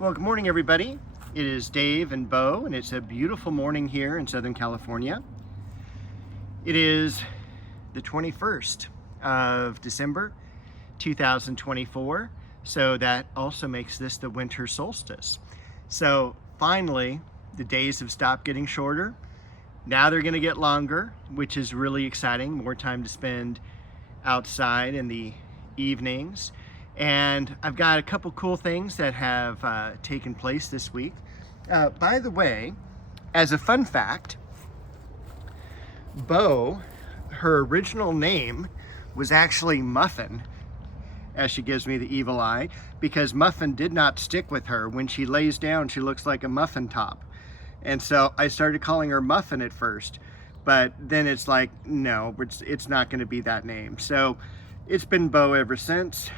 Well, good morning, everybody. It is Dave and Bo, and it's a beautiful morning here in Southern California. It is the 21st of December, 2024, so that also makes this the winter solstice. So finally, the days have stopped getting shorter. Now they're going to get longer, which is really exciting. More time to spend outside in the evenings. And I've got a couple cool things that have taken place this week. By the way, as a fun fact, Bo, her original name was actually Muffin, as she gives me the evil eye, because Muffin did not stick with her. When she lays down, she looks like a muffin top. And so I started calling her Muffin at first, but then it's like, no, it's not going to be that name. So it's been Bo ever since.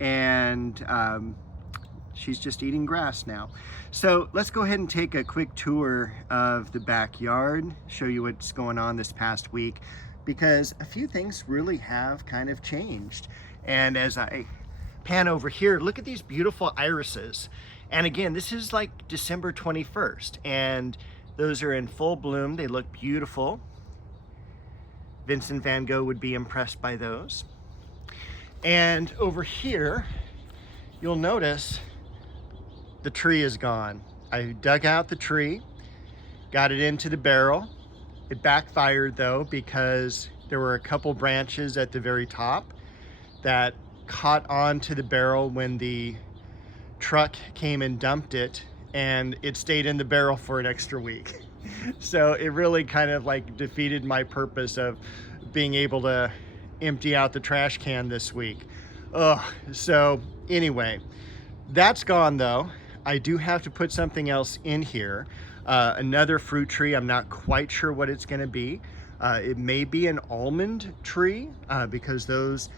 And she's just eating grass now. So let's go ahead and take a quick tour of the backyard, show you what's going on this past week, because a few things really have kind of changed. And as I pan over here, look at these beautiful irises. And again, this is like December 21st, and those are in full bloom. They look beautiful. Vincent van Gogh would be impressed by those. And over here, you'll notice the tree is gone. I dug out the tree, got it into the barrel. It backfired though, because there were a couple branches at the very top that caught onto the barrel when the truck came and dumped it, and it stayed in the barrel for an extra week. So it really kind of like defeated my purpose of being able to empty out the trash can this week. So anyway, that's gone though. I do have to put something else in here. Another fruit tree. I'm not quite sure what it's going to be. It may be an almond tree because those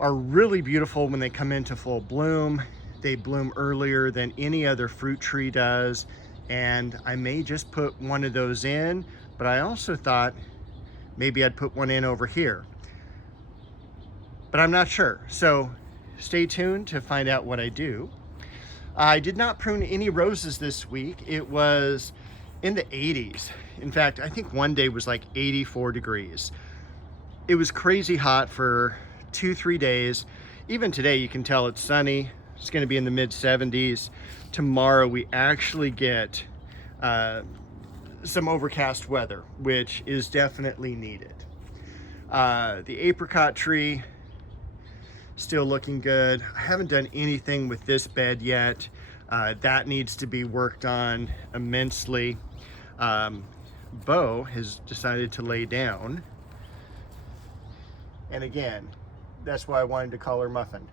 are really beautiful when they come into full bloom. They bloom earlier than any other fruit tree does. And I may just put one of those in, but I also thought maybe I'd put one in over here. But I'm not sure. So stay tuned to find out what I do. I did not prune any roses this week. It was in the 80s. In fact, I think one day was like 84 degrees. It was crazy hot for 2-3 days. Even today, you can tell it's sunny. It's going to be in the mid 70s. Tomorrow, we actually get some overcast weather, which is definitely needed. The apricot tree, still looking good. I haven't done anything with this bed yet. That needs to be worked on immensely. Bo has decided to lay down. And again, that's why I wanted to call her Muffin.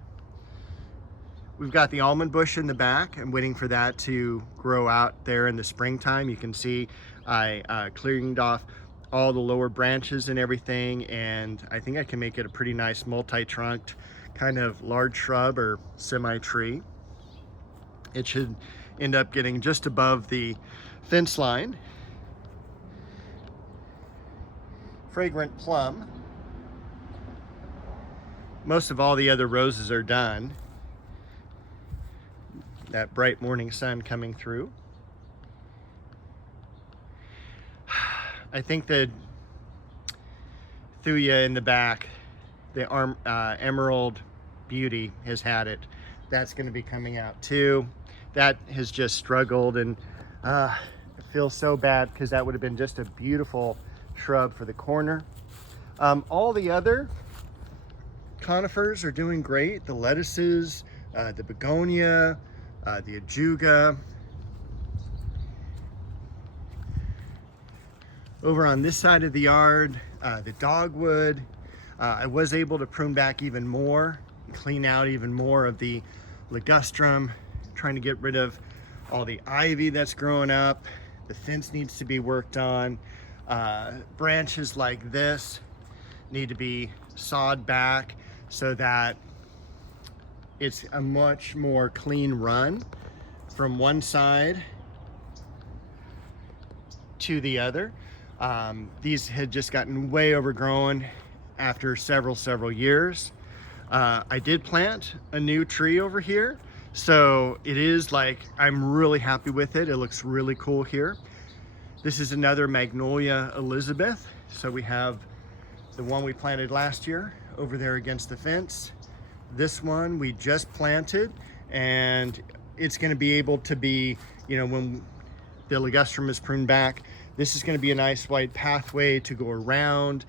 We've got the almond bush in the back. I'm waiting for that to grow out there in the springtime. You can see I cleaned off all the lower branches and everything, and I think I can make it a pretty nice multi-trunked kind of large shrub or semi-tree. It should end up getting just above the fence line. Fragrant plum. Most of all the other roses are done. That bright morning sun coming through. I think the thuya in the back, the Emerald Beauty, has had it. That's going to be coming out too. That has just struggled, and I feel so bad because that would have been just a beautiful shrub for the corner. All the other conifers are doing great. The lettuces, the begonia, the ajuga. Over on this side of the yard, the dogwood. I was able to prune back even more, clean out even more of the ligustrum, trying to get rid of all the ivy that's growing up. The fence needs to be worked on. Branches like this need to be sawed back so that it's a much more clean run from one side to the other. These had just gotten way overgrown after several years. I did plant a new tree over here, So it is like, I'm really happy with it. It looks really cool here. This is another Magnolia Elizabeth. So we have the one we planted last year over there against the fence. This one we just planted, and it's going to be able to be, you know, when the ligustrum is pruned back, this is going to be a nice wide pathway to go around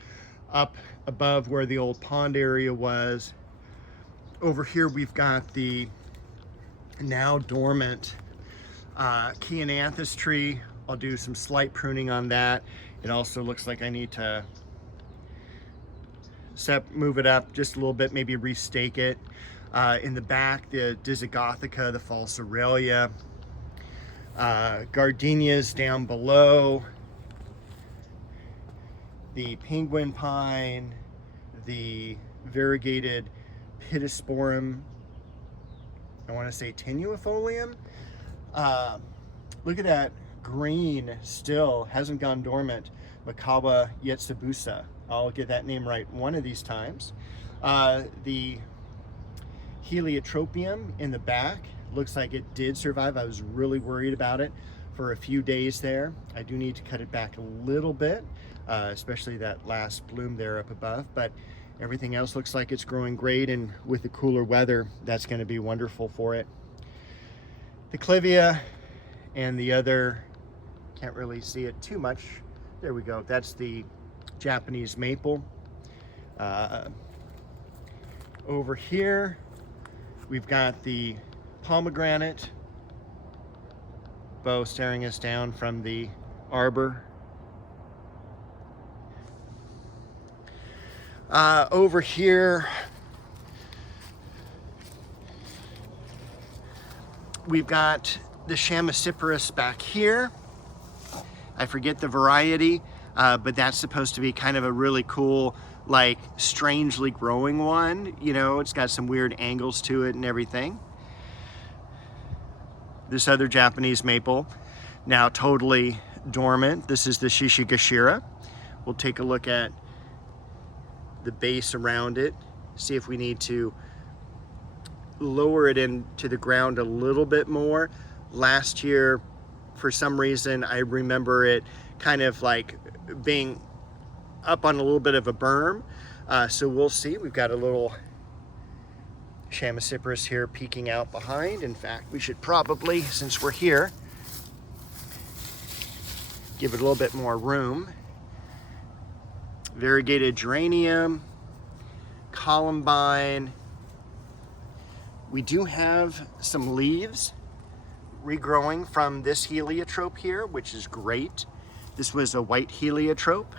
up above where the old pond area was. Over here we've got the now dormant Chiananthus tree. I'll do some slight pruning on that. It also looks like I need to move it up just a little bit, maybe restake it. In the back, the Disigothica, the False Aurelia, gardenias down below, the penguin pine, the variegated Pittosporum, I want to say tenuifolium. Look at that green, still hasn't gone dormant, Macawa Yetsubusa. I'll get that name right one of these times. The Heliotropium in the back looks like it did survive. I was really worried about it for a few days there. I do need to cut it back a little bit, especially that last bloom there up above, but everything else looks like it's growing great, and with the cooler weather, that's going to be wonderful for it. The Clivia and the other, can't really see it too much. There we go. That's the Japanese maple. Over here, we've got the pomegranate bow staring us down from the arbor. Over here, we've got the Chamaecyparis back here. I forget the variety, but that's supposed to be kind of a really cool, like strangely growing one. You know, it's got some weird angles to it and everything. This other Japanese maple, now totally dormant. This is the Shishigashira. We'll take a look at the base around it, see if we need to lower it into the ground a little bit more. Last year, for some reason, I remember it kind of like being up on a little bit of a berm. So we'll see. We've got a little Chamaecyparis here peeking out behind. In fact, we should probably, since we're here, give it a little bit more room. Variegated geranium, columbine. We do have some leaves regrowing from this heliotrope here, which is great. This was a white heliotrope.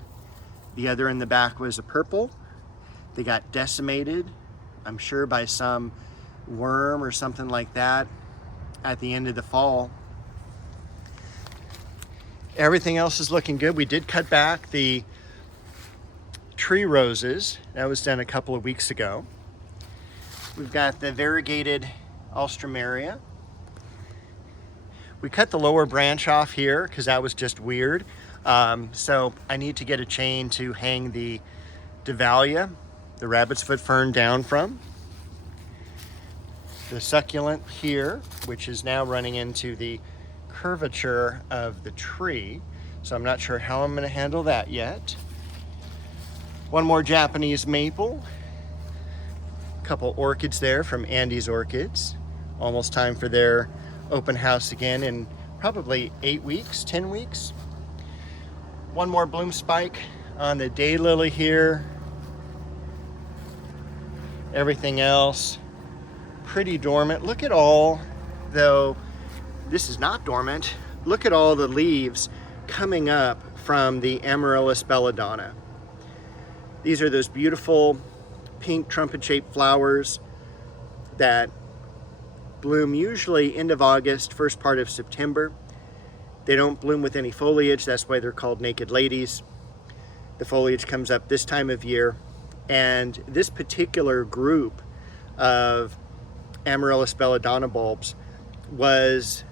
The other in the back was a purple. They got decimated, I'm sure, by some worm or something like that at the end of the fall. Everything else is looking good. We did cut back the tree roses. That was done a couple of weeks ago. We've got the variegated Alstroemeria. We cut the lower branch off here because that was just weird. So I need to get a chain to hang the Davallia, the rabbit's foot fern, down from. The succulent here, which is now running into the curvature of the tree. So I'm not sure how I'm going to handle that yet. One more Japanese maple. A couple orchids there from Andy's Orchids. Almost time for their open house again in probably 8 weeks, 10 weeks. One more bloom spike on the daylily here. Everything else pretty dormant. Look at all, though this is not dormant, look at all the leaves coming up from the Amaryllis belladonna. These are those beautiful pink trumpet-shaped flowers that bloom usually end of August, first part of September. They don't bloom with any foliage, that's why they're called naked ladies. The foliage comes up this time of year, and this particular group of Amaryllis belladonna bulbs was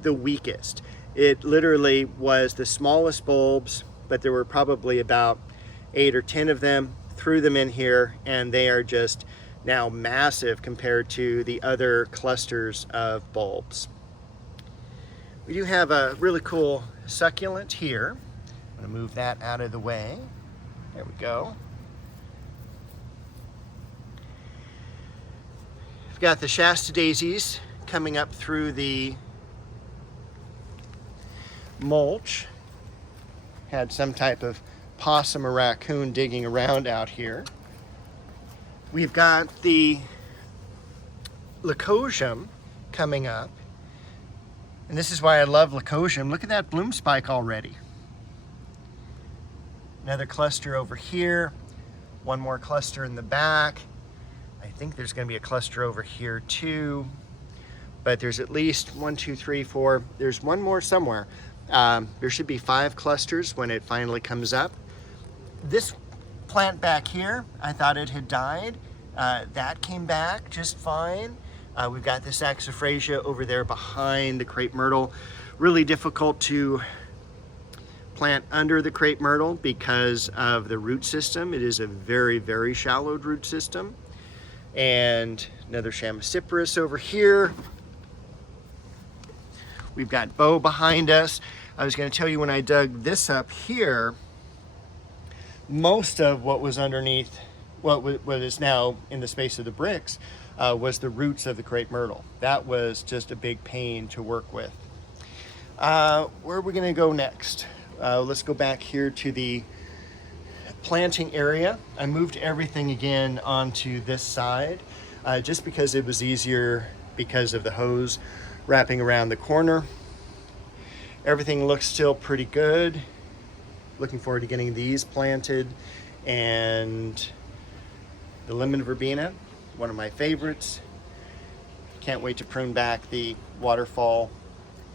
the weakest. It literally was the smallest bulbs, but there were probably about 8 or 10 of them. Threw them in here, and they are just now massive compared to the other clusters of bulbs. We do have a really cool succulent here. I'm going to move that out of the way. There we go. We've got the Shasta daisies coming up through the mulch. Had some type of possum or raccoon digging around out here. We've got the leucosium coming up. And this is why I love leucosium. Look at that bloom spike already. Another cluster over here. One more cluster in the back. I think there's going to be a cluster over here too. But there's at least 1, 2, 3, 4. There's one more somewhere. There should be 5 clusters when it finally comes up. This plant back here, I thought it had died. That came back just fine. We've got this saxifraga over there behind the crepe myrtle. Really difficult to plant under the crepe myrtle because of the root system. It is a very, very shallow root system. And another chamaecyparis over here. We've got bow behind us. I was going to tell you when I dug this up here, most of what was underneath what is now in the space of the bricks was the roots of the crepe myrtle. That was just a big pain to work with. Where are we going to go next? Let's go back here to the planting area. I moved everything again onto this side just because it was easier because of the hose wrapping around the corner. Everything looks still pretty good. Looking forward to getting these planted, and the lemon verbena, one of my favorites. Can't wait to prune back the waterfall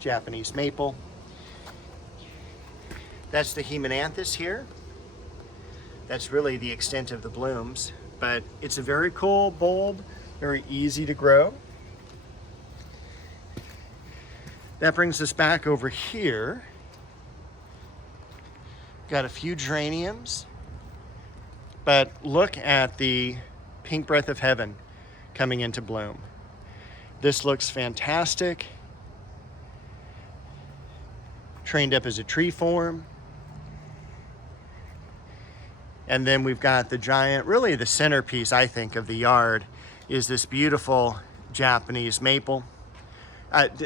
Japanese maple. That's the Hemananthus here. That's really the extent of the blooms, but it's a very cool bulb, very easy to grow. That brings us back over here. Got a few geraniums, but look at the pink breath of heaven coming into bloom. This looks fantastic. Trained up as a tree form. And then we've got the giant, really the centerpiece, I think, of the yard is this beautiful Japanese maple.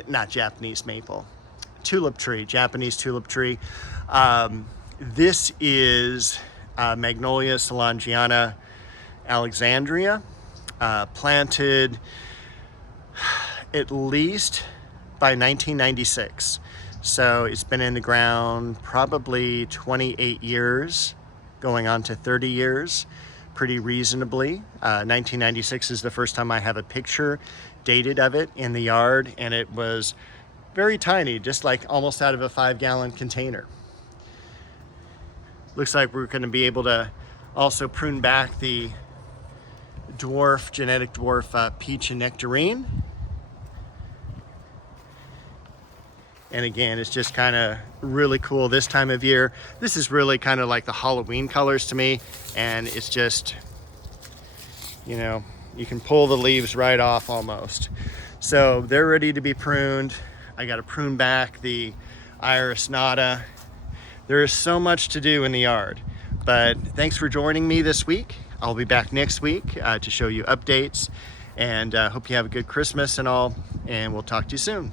Not Japanese maple, tulip tree, Japanese tulip tree. This is Magnolia solangiana Alexandria, planted at least by 1996. So it's been in the ground probably 28 years, going on to 30 years, pretty reasonably. 1996 is the first time I have a picture dated of it in the yard, and it was very tiny, just like almost out of a 5-gallon container. Looks like we're going to be able to also prune back the genetic dwarf peach and nectarine. And again, it's just kind of really cool this time of year. This is really kind of like the Halloween colors to me, and it's just, you know, you can pull the leaves right off almost. So they're ready to be pruned. I got to prune back the Iris nata. There is so much to do in the yard, but thanks for joining me this week. I'll be back next week to show you updates, and hope you have a good Christmas and all, and we'll talk to you soon.